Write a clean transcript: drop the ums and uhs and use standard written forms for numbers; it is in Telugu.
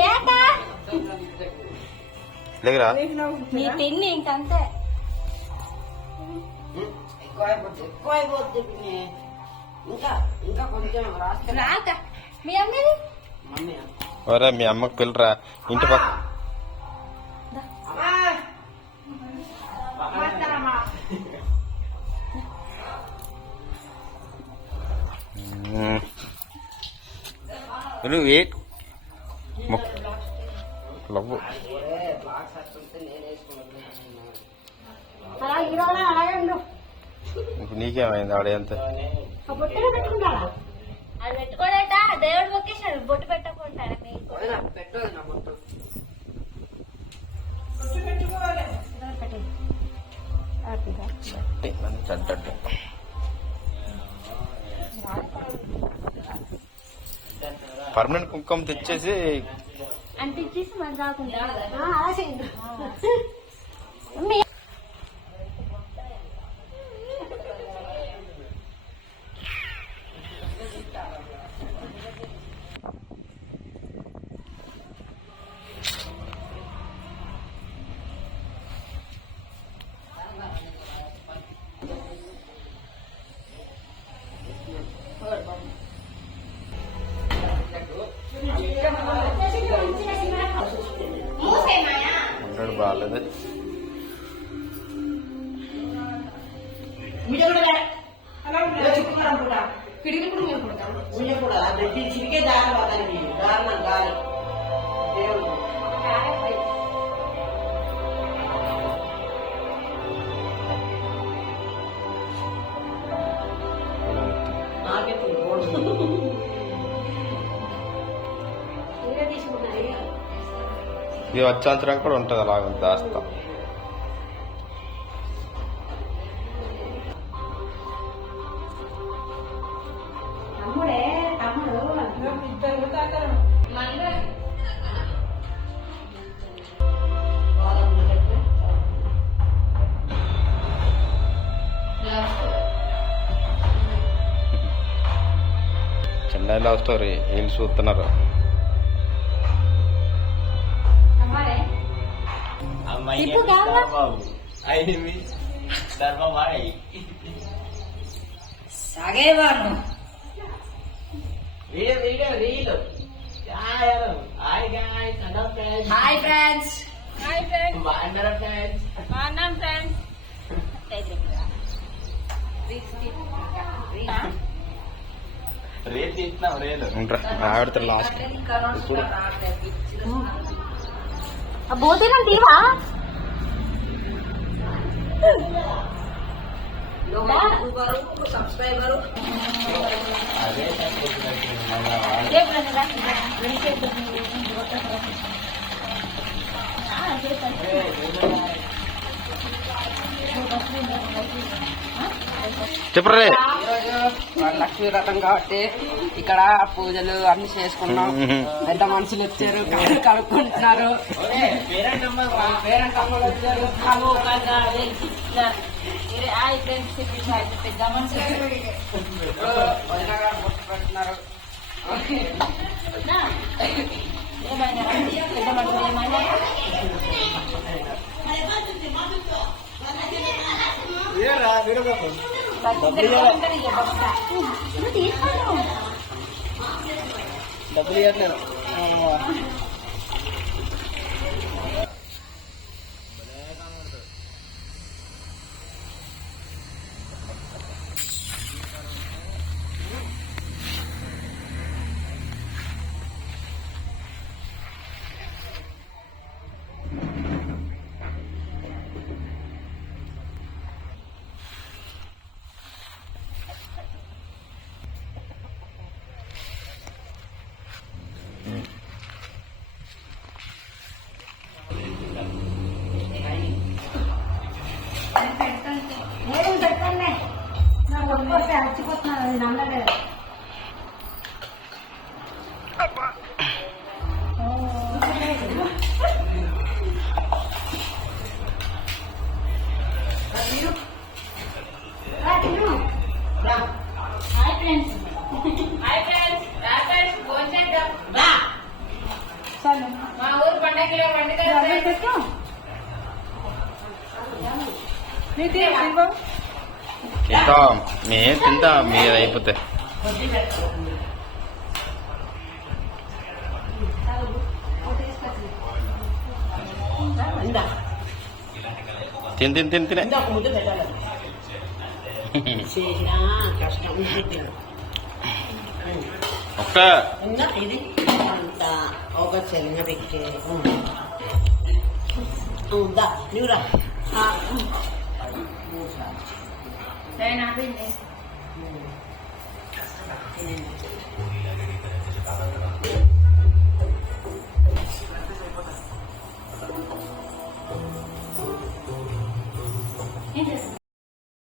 లేక లేకరా నీ తిన్ని ఇంకంతే. ఎక్కువ అయిపోద్ది. ఇంకా ఇంకా కొంచెం రాక మీ అమ్మది మమ్మీ ఒరే మీ అమ్మకి పిల్లరా ఇంటి పక్క. నువ్వు వెయిట్ లవ్వు అలా హీరోలా అలాగే ఉండు. ఇప్పుడు నీకేమైంది ఆడేంత అది పెట్టుకోలేట దేవుడు ఒకేసారి బొట్టు పెట్టకుంటాడు. పెట్టదు నా బొట్టు. చెడ్డట్టు పర్మనెంట్ కుంకుమ తెచ్చేసి అంటే ఇచ్చేసి మరి కాకుండా ఉంటాడు బాగాలేదు. చిరికే దారి వాదానికి దారుణం గాలి దేవుడు ఇది వచ్చాంతరం కూడా ఉంటుంది అలాగ దాస్తా. చెన్నై లవ్ స్టోరీ వీళ్ళు చూస్తున్నారు. సాగేవాడు హాయ్ ఫ్రెండ్స్ బాగున్నాం ఫ్రెండ్స్. ఆవిడతో లాస్ట్ భూతినం తీవా సబ్స్క్రైబర్ చెప్పరే. లక్ష్మీ వ్రతం కాబట్టి ఇక్కడ పూజలు అన్ని చేసుకున్నాం. పెద్ద మనుషులు వచ్చారు, కడుక్కుంటున్నారు. పేరెంటమ్మలు వచ్చారు. పెద్ద మనుషులు వదిన గారు బొట్టు పెడుతున్నారు. ఏమైనా పెద్ద మనుషులు ఏమైనా డబ్బులు ఇవ్వట్లేదు. తింటాం మేము తింటాం మీరు అయిపోతే తిని తిని తిని తినే కష్టం ఒక్క ఇది అంత ఒక చెల్లిన పెట్టి ఉందా నువ్వురా నాకు